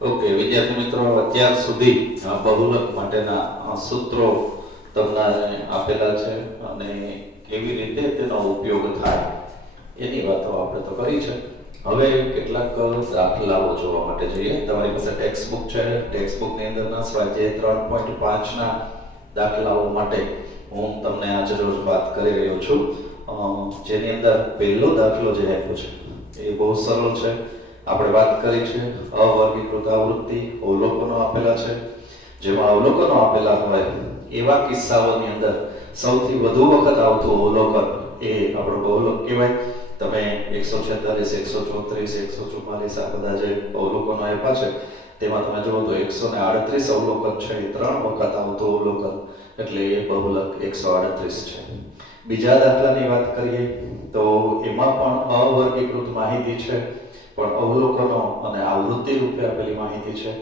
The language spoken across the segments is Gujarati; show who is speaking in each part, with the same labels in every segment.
Speaker 1: ઓકે વિદ્યાર્થી મિત્રો, અત્યાર સુધી બહુલક માટેના સૂત્રો તમને આપેલા છે અને કેવી રીતે તેનો ઉપયોગ થાય એની વાતો આપણે તો કરી છે. હવે કેટલાક દાખલાઓ જોવા માટે જોઈએ. તમારી પાસે ટેક્સ્ટ બુક છે. ટેક્સ્ટ બુકની અંદરના સ્વાધ્યાય ત્રણ પોઈન્ટ પાંચના દાખલાઓ માટે હું તમને આજે રોજ વાત કરી રહ્યો છું. જેની અંદર પહેલો દાખલો જે આપ્યો છે, એ બહુ સરળ છે. આપણે વાત કરી છે અવર્ગીકૃત આવૃત્તિ, અવલોકનો આપેલા છે. જેમાં અવલોકનો આપેલા હોય એવા કિસ્સાઓની અંદર સૌથી વધુ વખત આવતું અવલોકન એ આપણો બહુલક કહેવાય. તમે એકસો છેતાલીસ, એકસો ચોત્રીસ, એકસો ચુમ્માલીસ આ બધા જે અવલોકનો આપ્યા છે, તેમાં તમે જુઓ તો એકસો ને આડત્રીસ અવલોકન છે, એ ત્રણ વખત આવતું અવલોકન. એટલે એ બહુલક એકસો આડત્રીસ છે. બીજા દાખલાની વાત કરીએ, તો એમાં પણ અવર્ગીકૃત માહિતી છે, પણ અવલોકનો અને આવૃત્તિ રૂપે આપેલી માહિતી છે.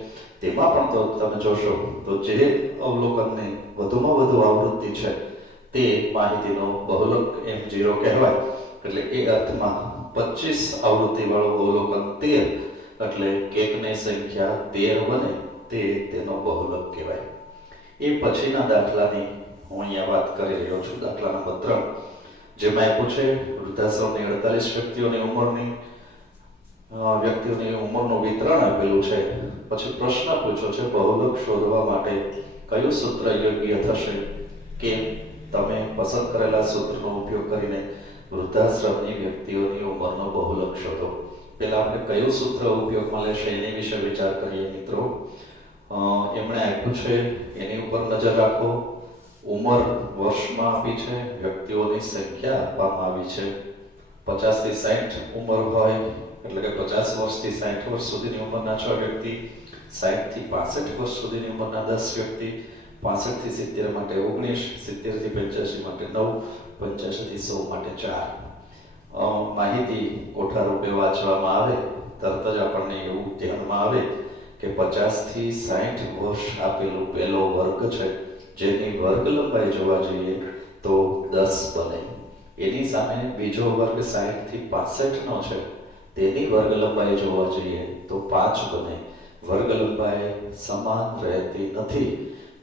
Speaker 1: તેમાં પણ તો તમે જોશો, તો જે અવલોકનની વધુમાં વધુ આવૃત્તિ છે, તે માહિતીનો બહુલક એમ જીરો કહેવાય. એટલે એ અર્થમાં પચીસ આવૃત્તિવાળો અવલોકન તેર, એટલે કેકની સંખ્યા તેર બને, તે તેનો બહુલક કહેવાય. એ પછીના દાખલાની હું અહીંયા વાત કરી રહ્યો છું દાખલા નંબર ત્રણ જેમાં આપ્યું છે, વૃદ્ધાશ્રમની અડતાલીસ વ્યક્તિઓની ઉંમરની વ્યક્તિઓની ઉંમરનું વિતરણ આપેલું છે. પછી પ્રશ્ન પૂછ્યો છે, બહુલક શોધવા માટે કયું સૂત્ર યોગ્ય થશે? કે તમે પસંદ કરેલા સૂત્રનો ઉપયોગ કરીને વૃદ્ધાશ્રમની વ્યક્તિઓની ઉંમરનો બહુલક શોધો. પહેલા આપણે કયું સૂત્ર ઉપયોગમાં લેશે એની વિશે વિચાર કરીએ મિત્રો. એમણે આપ્યું છે, એની ઉપર નજર રાખો. ઉંમર વર્ષમાં આપી છે, વ્યક્તિઓની સંખ્યા આપવામાં આવી છે. પચાસથી સાઠ ઉંમર હોય, એટલે કે પચાસ વર્ષથી સાઠ વર્ષ સુધીની ઉંમરના છ વ્યક્તિ સાઠથી પાસઠ વર્ષ સુધીની ઉંમરના દસ વ્યક્તિ, પાસઠથી સિત્તેર માટે ઓગણીસ, સિત્તેરથી પંચ્યાસી માટે નવ, પંચ્યાસીથી સો માટે ચાર. માહિતી કોઠા રૂપે વાંચવામાં આવે, તરત જ આપણને એવું ધ્યાનમાં આવે કે પચાસથી સાઠ વર્ષ આપેલું પહેલો વર્ગ છે. જેની વર્ગ લંબાઈ જોવા જઈએ તો દસ બને. એની સામે બીજો વર્ગ સાઠથી પાસઠનો છે. તેની વર્ગ લંબાઈ જોવા જઈએ તો પાંચ બને. વર્ગ લંબાઈ સમાન રહેતી નથી.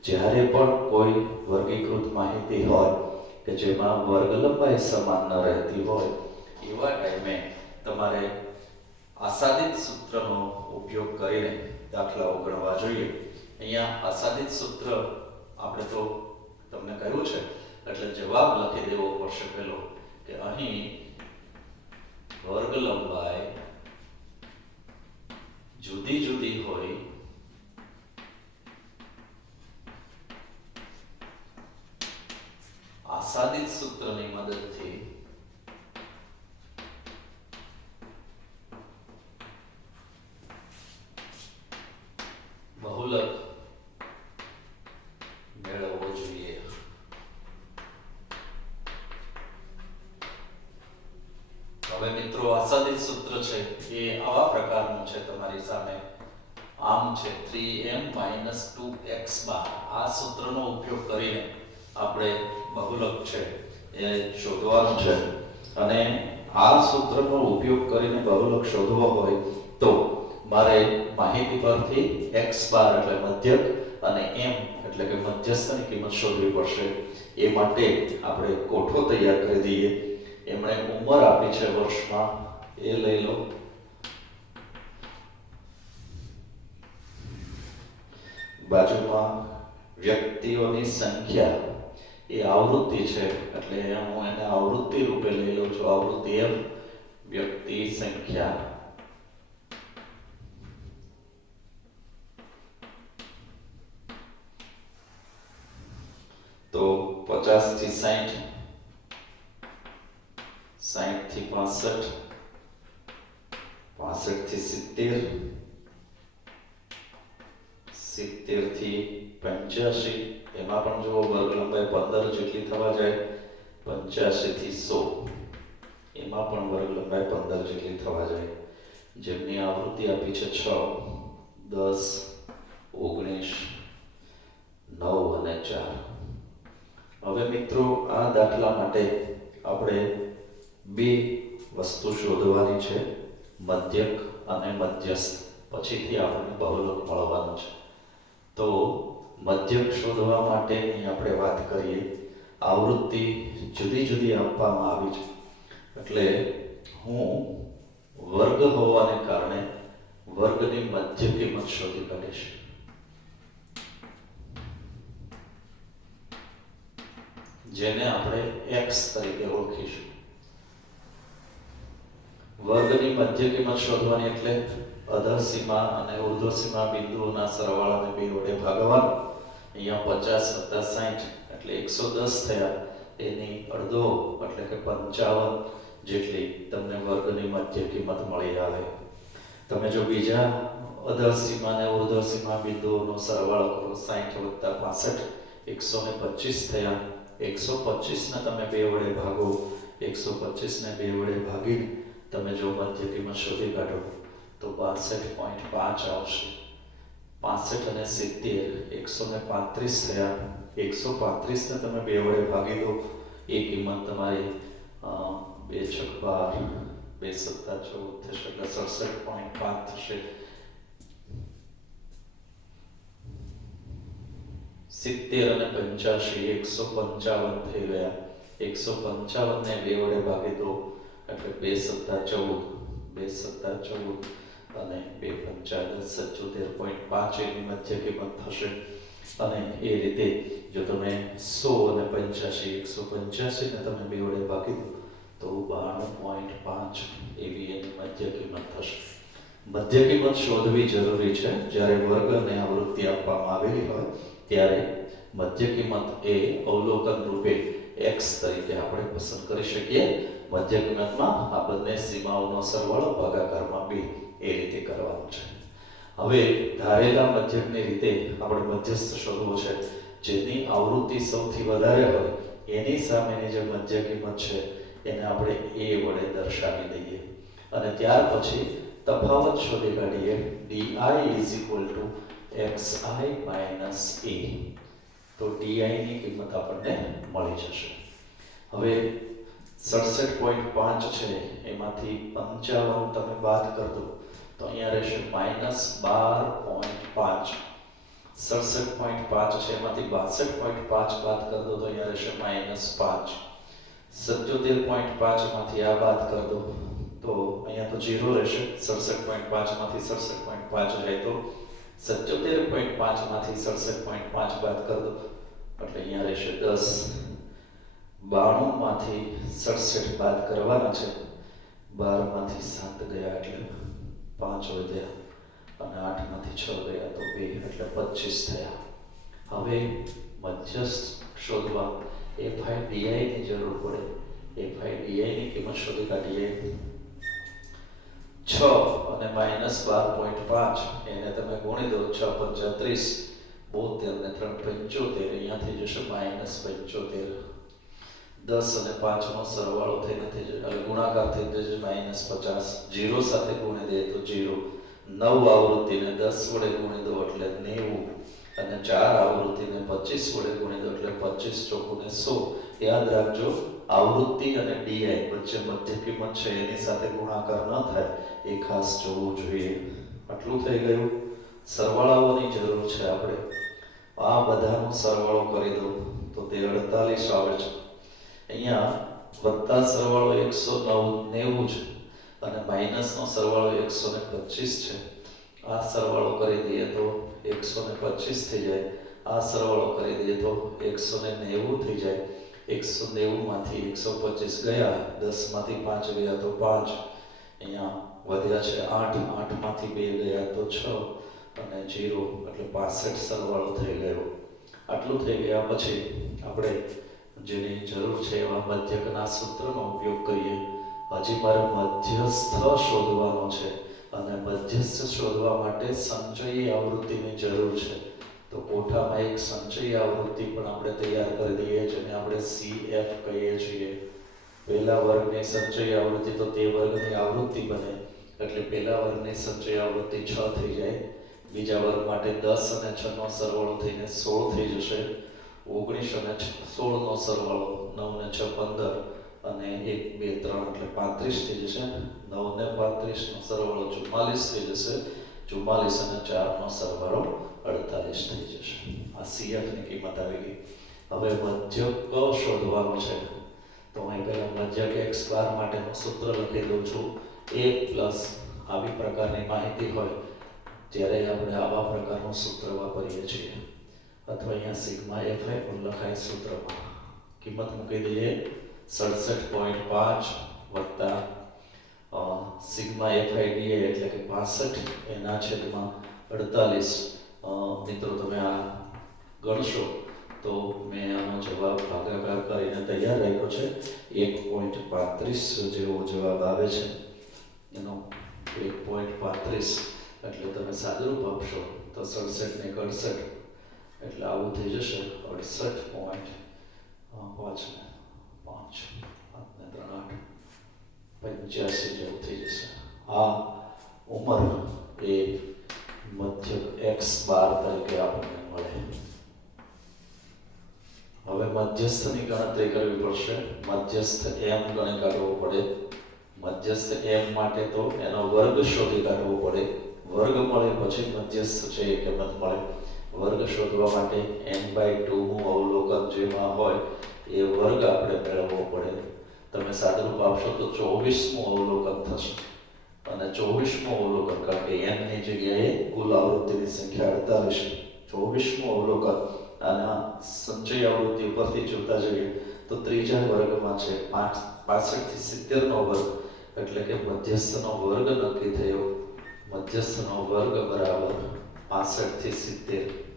Speaker 1: જ્યારે પણ કોઈ વર્ગીકૃત માહિતી હોય કે જેમાં વર્ગ લંબાઈ સમાન ન રહેતી હોય, એવા ટાઈમે તમારે આસાદિત સૂત્રનો ઉપયોગ કરીને દાખલાઓ ગણવા જોઈએ. અહીંયા આસાદિત સૂત્ર આપણે તો તમને કહ્યું છે, એટલે જવાબ લખી દેવો પડશે પેલો, કે અહીં વર્ગ લંબાઈ જુદી જુદી હોય આસાદિત સૂત્રની મદદથી બહુલક મેળવવો છે એ આવા પ્રકારનું છે તમારી સામે આમ છે 3m 2x બાર આ સૂત્રનો ઉપયોગ કરીને આપણે બહુલક છે એ શોધવાનું છે અને આ સૂત્રનો ઉપયોગ કરીને બહુલક શોધવો હોય તો મારે માહિતી પરથી x બાર એટલે મધ્યક અને એમ એટલે કે મધ્યસ્થની કિંમત શોધવી પડશે. એ માટે આપણે કોઠો તૈયાર કરી દઈએ. એમણે ઉંમર આપી છે વર્ષમાં. એ લઈ લો. બાજુમાં વ્યક્તિઓની સંખ્યા. એ આવૃત્તિ છે એટલે હું એને આવૃત્તિ રૂપે લઈ લઉં છું. આવૃત્તિ એમ વ્યક્તિ સંખ્યા તો પચાસથી સાઠ સાહીઠથી પાસઠ પાસઠથી સિત્તેર સિત્તેરથી પંચ્યાસી એમાં પણ જો વર્ગ લંબાઈ પંદર જેટલી થવા જાય પંચ્યાસી થી સો એમાં પણ વર્ગ લંબાઈ પંદર જેટલી થવા જાય જેમની આવૃત્તિ આપી છે છ દસ ઓગણીસ નવ અને ચાર હવે મિત્રો, આ દાખલા માટે આપણે બે વસ્તુ શોધવાની છે, મધ્યક અને મધ્યસ્થ. પછીથી આપણને બહુલક મળવાનું છે. તો મધ્યક શોધવા માટેની આપણે વાત કરીએ. આવૃત્તિ જુદી જુદી આપવામાં આવી છે. એટલે હું વર્ગ હોવાને કારણે વર્ગની મધ્ય કિંમત શોધી કાઢીશ. જેને આપણે એક્સ તરીકે ઓળખીશું. વર્ગની મધ્ય કિંમત શોધવાની એટલે અધર અને ઉર્ધ્વ સીમા બિંદુઓના સરવાળાને બે વડે ભાગવાનું. અહીંયા પચાસ વત્તા સાહીઠ એટલે એકસો દસ થયા. એની અડધો એટલે કે પંચાવન જેટલી તમને વર્ગની મધ્ય કિંમત મળી આવે. તમે જો બીજા અધર અને ઉર્ધ્વ સીમા બિંદુઓનો સરવાળો કરો સાહીઠ વત્તા પાસઠ, એકસો ને પચીસ થયા. એકસો પચીસને તમે બે વડે ભાગો, એકસો પચીસને બે વડે ભાગીને તમે જો મધ્ય કિંમત શોધી કાઢો, તો બાસઠ પોઈન્ટ પાંચ આવશે. પાસઠ અને સિત્તેર એકસો ને પાંત્રીસ થયા. એકસો પાંત્રીસને તમે બે વડે ભાગી દો, એ કિંમત તમારી બે છક બાર, બે સત્તા ચૌદ થશે એટલે સડસઠ પોઈન્ટ પાંચ થશે. સિત્તેર અને પંચ્યાસી એકસો પંચાવન થઈ ગયા. એકસો પંચાવન ને બે વડે ભાગી દો એટલે બે સત્તા ચૌદ, બે સત્તા ચૌદ અને બે પંચાવન સચોતેર પોઈન્ટ પાંચ એની મધ્ય કિંમત થશે. અને એ રીતે જો તમે સો અને પંચ્યાસી એકસો પંચ્યાસી ને તમે બે વડે ભાગી દો તો બાણું પોઈન્ટ પાંચ એવી એની મધ્ય કિંમત થશે. મધ્ય કિંમત શોધવી જરૂરી છે. જ્યારે વર્ગ અને આવૃત્તિ આપવામાં આવેલી હોય ત્યારે મધ્ય કિંમત એ અવલોકન રૂપે x તરીકે આપણે પસંદ કરી શકીએ. મધ્ય કિંમતમાં આ બંને સીમાઓનો સરવાળો ભાગાકારમાં બે એ રીતે કરવાનો છે. હવે ધારેલા મધ્યકની રીતે આપણે મધ્યસ્થ શોધવો છે. જેની આવૃત્તિ સૌથી વધારે હોય, એની સામેની જે મધ્ય કિંમત છે, એને આપણે a વડે દર્શાવી દઈએ. અને ત્યાર પછી તફાવત શોધી કાઢીએ. Di is equal to xi minus a, તો di ની કિંમત આપણને મળી જશે. હવે સડસઠ પોઈન્ટ પાંચ છે, એમાંથી પંચાવન તમે બાદ કર દો, તો અહીંયા રહેશે માઇનસ બાર પોઈન્ટ પાંચ. સડસઠ પોઈન્ટ પાંચ છે, એમાંથી બાસઠ પોઈન્ટ પાંચ બાદ કર દો, તો અહીંયા રહેશે માઇનસ પાંચ. સત્યોતેર પોઈન્ટ પાંચમાંથી આ બાદ કર દો, તો અહીંયા તો જીરો રહેશે, સડસઠ પોઈન્ટ પાંચમાંથી સડસઠ પોઈન્ટ પાંચ જાય તો સત્યોતેર પોઈન્ટ પાંચમાંથી સડસઠ પોઈન્ટ પાંચ બાદ કરો. એટલે અહીંયા રહેશે દસ. બાણુંમાંથી સડસઠ બાદ કરવાના છે. બારમાંથી સાત ગયા એટલે પાંચ વધ્યા અને આઠમાંથી છ ગયા તો બે એટલે પચીસ થયા. હવે મધ્યસ્થ શોધવા. એફ આઈ ડીઆઈની જરૂર પડે. એફ આઈ ડીઆઈની કિંમત શોધી કાઢીએ. અને માઇનસ બાર પોઈન્ટ પાંચ, એને તમે ગુણી દો છ પંચા બોતેર ને ત્રણ પંચોતેર અહીંયાથી જશે માઇનસ પંચોતેર. દસ અને પાંચનો સરવાળો થઈને થઈ જશે ગુણાકાર થઈ જશે માઇનસ પચાસ. જીરો સાથે ગુણી દે તો જીરો. નવ આવૃત્તિને દસ વડે ગુણી દો એટલે નેવું. અને ચાર આવૃત્તિને પચીસ વડે ગુણી દો એટલે પચીસ ચોકુને સો. યાદ રાખજો, આવૃત્તિ અને ડીઆઈ વચ્ચે મધ્ય કિંમત છે, એની સાથે ગુણાકાર ન થાય, એ ખાસ જોવું જોઈએ. આટલું થઈ ગયું. સરવાળાઓની જરૂર છે આપણે. આ બધાનો સરવાળો કરી દો. તો તે અડતાલીસ આવે છે. અહીંયા વત્તા સરવાળો એકસો નવ નેવું છે અને માઇનસનો સરવાળો એકસો ને પચીસ છે. આ સરવાળો કરી દઈએ તો એકસો ને પચીસ થઈ જાય. આ સરવાળો કરી દઈએ તો એકસો ને નેવું થઈ જાય. એકસો નેવુંમાંથી એકસો પચીસ ગયા દસમાંથી પાંચ ગયા તો પાંચ. અહીંયા વધ્યા છે આઠ આઠમાંથી બે ગયા તો છ અને જીરો, એટલે પાસઠ સરવાળો થઈ ગયો. આટલું થઈ ગયા પછી આપણે જેની જરૂર છે એવા મધ્યકના સૂત્રનો ઉપયોગ કરીએ. હજી મારે મધ્યસ્થ શોધવાનો છે અને મધ્યસ્થ શોધવા માટે સંચયી આવૃત્તિની જરૂર છે. તો કોઠામાં એક સંચય આવૃત્તિ પણ આપણે તૈયાર કરી દઈએ જેને આપણે સી એફ કહીએ છીએ. પહેલા વર્ગની સંચય આવૃત્તિ તો તે વર્ગની આવૃત્તિ બને, એટલે પહેલા વર્ગની સંચય આવૃત્તિ છ થઈ જાય. બીજા વર્ગ માટે દસ અને છ નો સરવાળો થઈને સોળ થઈ જશે. ઓગણીસ અને સોળ નો સરવાળો, નવ ને છ પંદર અને એક, બે, ત્રણ, એટલે પાંત્રીસ થઈ જશે. નવ ને પાંત્રીસ નો સરવાળો ચુમ્માલીસ થઈ જશે. ચુમ્માલીસ અને ચારનો સરવાળો અડતાલીસ થઈ જશે આ સીએફની કિંમત આવી ગઈ હવે મધ્યક ક શોધવાનો છે તો અહીં પહેલાં મધ્યક એક્સ બાર માટેનું સૂત્ર લખી દઉં છું એ પ્લસ આવી પ્રકારની માહિતી હોય ત્યારે આપણે આવા પ્રકારનું સૂત્ર વાપરીએ છીએ અથવા અહીંયા સિગ્મા એફ આઈ પણ લખાય સૂત્રમાં કિંમત મૂકી દઈએ સડસઠ પોઈન્ટ પાંચ વત્તા સિગ્મા એફ આઈ ડી એટલે કે પાસઠ એના છેદમાં અડતાલીસ. મિત્રો, તમે આ ગણશો તો મેં આનો જવાબ ભાગાકાર કરીને તૈયાર રાખ્યો છે. એક પોઈન્ટ પાંત્રીસ જેવો જવાબ આવે છે. એનો એક પોઈન્ટ પાંત્રીસ. એટલે તમે સાદરૂપ આપશો તો સડસઠ ને અડસઠ એટલે આવું થઈ જશે. અડસઠ પોઈન્ટ પાંચ પાંચ ને ત્રણ આઠ પંચ્યાસી જેવું થઈ જશે. આ ઉંમર એ મધ્ય એક્સ બાર તરીકે આપણને મળે. હવે મધ્યસ્થની ગણતરી કરવી પડશે. મધ્યસ્થ એમ ગણી કાઢવો પડે. મધ્યસ્થ એમ માટે તો એનો વર્ગ શોધી કાઢવો પડે. વર્ગ મળે પછી મધ્યસ્થ છે એ કિંમત મળે. વર્ગ શોધવા માટે એન બાય ટુનું અવલોકન જેમાં હોય એ વર્ગ આપણે મેળવવો પડે. તમે સાદરૂપ આપશો તો ચોવીસમું અવલોકન થશે. અને ચોવીસમું અવલોકન, કારણ કે એનની જગ્યાએ કુલ આવૃત્તિની સંખ્યા અડતાલીસ ચોવીસમું અવલોકન આના સંચય આવૃત્તિ ઉપરથી જોતા જઈએ તો ત્રીજા વર્ગમાં છે પાંચ, પાસઠથી સિત્તેરનો વર્ગ, એટલે કે મધ્યસ્થનો વર્ગ નક્કી થયો. મધ્યસ્થનો વર્ગ બરાબર પાસઠથી સિત્તેર.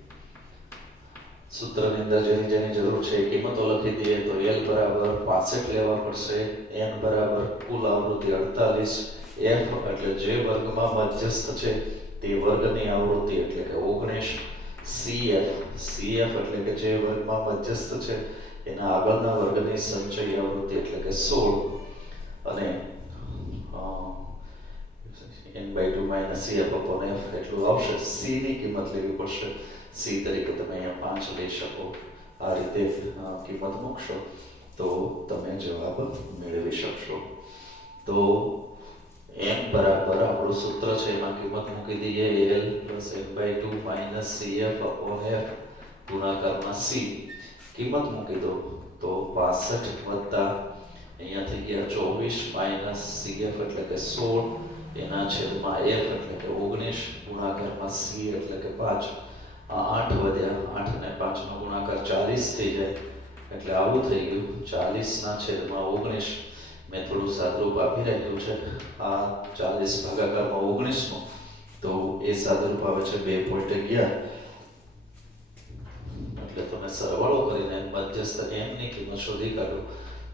Speaker 1: સૂત્રની અંદર જેની જેની જરૂર છે, એ કિંમતો લખી દઈએ તો એલ બરાબર પાસઠ લેવા પડશે એન બરાબર કુલ આવૃત્તિ અડતાલીસ એફ એટલે જે વર્ગમાં મધ્યસ્થ છે, તે વર્ગની આવૃત્તિ એટલે કે ઓગણીસ સીએફ સીએફ એટલે કે જે વર્ગમાં મધ્યસ્થ છે, એના આગળના વર્ગની સંચય આવૃત્તિ એટલે કે સોળ. અને N by two minus C F F એટલું આવશે. સીની કિંમત લેવી પડશે. સી તરીકે તમે અહીંયા પાંચ લઈ શકો આ રીતે અ, કિંમત મૂકશો તો તમે જવાબ મેળવી શકશો તો એમ બરાબર આપણું સૂત્ર છે એમાં કિંમત મૂકી દઈએ L plus N by two minus C F upon F ગુણાકારમાં સી કિંમત મૂકી દો તો પાસઠ વત્તા અહીંયા થઈ ગયા ચોવીસ માઇનસ સી એફ એટલે કે સોળ એના છેદમાં એફ એટલે કે ઓગણીસ ગુણાકારમાં સી એટલે કે પાંચ આ આઠ વધ્યા, આઠ ને પાંચનો ગુણાકાર ચાલીસ થઈ જાય. એટલે આવું થઈ ગયું. ચાલીસના છેદમાં ઓગણીસ. મેં થોડું સાદરૂપ આપી રાખ્યું છે. આ ચાલીસ ભાગાકારમાં ઓગણીસનું. તો એ સાદરૂપ આવે છે બે પોઈન્ટ અગિયાર. એટલે તમે સરવાળો કરીને મધ્યસ્થ એમની કિંમત શોધી કાઢો.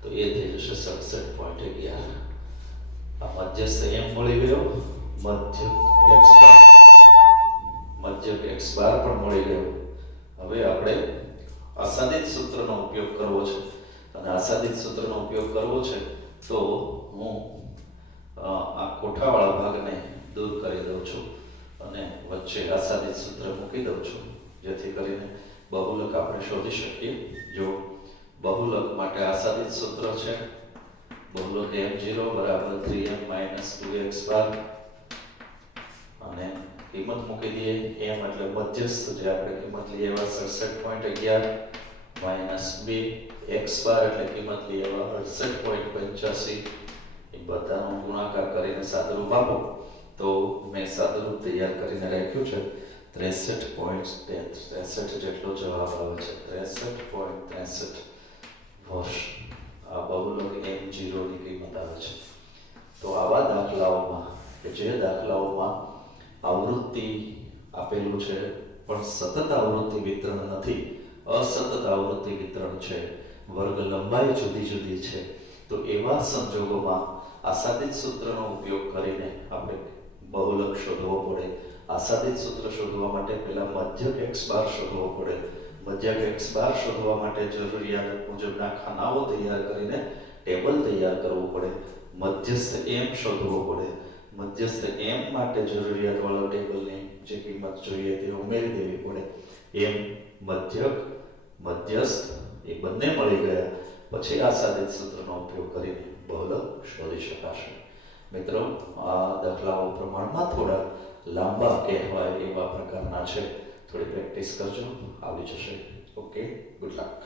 Speaker 1: તો એ થઈ જશે સડસઠ પોઈન્ટ અગિયાર. આ મધ્યસ્થ એમ મળી ગયો. મધ્ય એક્સ મધ્યક એક્સ બાર પણ મળી ગયો. હવે આપણે આસાદિત સૂત્રનો ઉપયોગ કરવો છે. અને આસાદિત સૂત્રનો ઉપયોગ કરવો છે તો હું આ કોઠાવાળા ભાગને દૂર કરી દઉં છું અને વચ્ચે આસાદિત સૂત્ર મૂકી દઉં છું. જેથી કરીને બહુલક આપણે શોધી શકીએ. જો બહુલક માટે આસાદિત સૂત્ર છે, બહુલક એમ જીરો બરાબર three M minus two X બાર અને કિંમત મૂકી દઈએ એમ એટલે મધ્યસ્થ જે આપણે કિંમત લઈએ એવા સડસઠ પોઈન્ટ અગિયાર માઇનસ બે એક્સ બાર એટલે કિંમત લઈએ એવા અડસઠ પોઈન્ટ પંચ્યાસી. એ બધાનો ગુણાકાર કરીને સાદુરૂપ આપો. તો મેં સાદુરૂપ તૈયાર કરીને રાખ્યું છે. ત્રેસઠ પોઈન્ટ ત્રેસઠ જેટલો જવાબ આવે છે. ત્રેસઠ પોઈન્ટ ત્રેસઠ વર્ષ. આ બહુલોક એમ જીરોની કિંમત આવે છે. તો આવા દાખલાઓમાં, કે જે દાખલાઓમાં આવૃત્તિ આપેલું છે, પણ સતત આવૃત્તિ વિતરણ નથી. અસતત આવૃત્તિ વિતરણ છે. વર્ગ લંબાઈ જુદી જુદી છે. તો એવા સંજોગોમાં આસાદિત સૂત્રનો ઉપયોગ કરીને આપણે બહુલક શોધવો પડે. આસાદિત સૂત્ર શોધવા માટે પહેલા મધ્યક એક્સ બાર શોધવો પડે. મધ્યક એક્સ બાર શોધવા માટે જરૂરિયાત મુજબના ખાનાઓ તૈયાર કરીને ટેબલ તૈયાર કરવું પડે. મધ્યસ્થ એમ શોધવો પડે. મધ્યસ્થ એમ માટે જરૂરિયાતવાળો ટેબલની જે કિંમત જોઈએ તે ઉમેરી દેવી પડે. એમ મધ્યક મધ્યસ્થ એ બંને મળી ગયા. પછી આ સાધિત સૂત્રનો ઉપયોગ કરીને બહુલક શોધી શકાશે. મિત્રો, આ દાખલાઓ પ્રમાણમાં થોડા લાંબા કહેવાય એવા પ્રકારના છે. થોડી પ્રેક્ટિસ કરજો. આવી જશે. Okay good luck